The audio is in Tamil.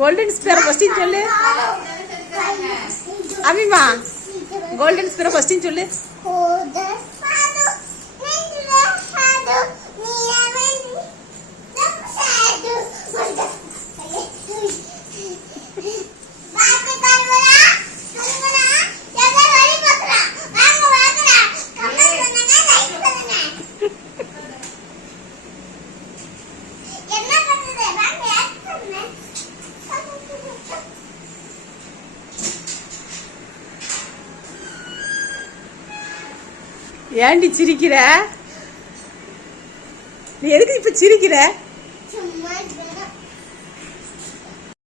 கோல்டன் ஸ்பியர் ஃபர்ஸ்ட் சொல்லு அபிமா. கோல்டன் ஸ்பியர் ஃபர்ஸ்ட் சொல்லு. ஏண்டி சிரிக்கிற? நீ எதுக்கு இப்ப சிரிக்கிற?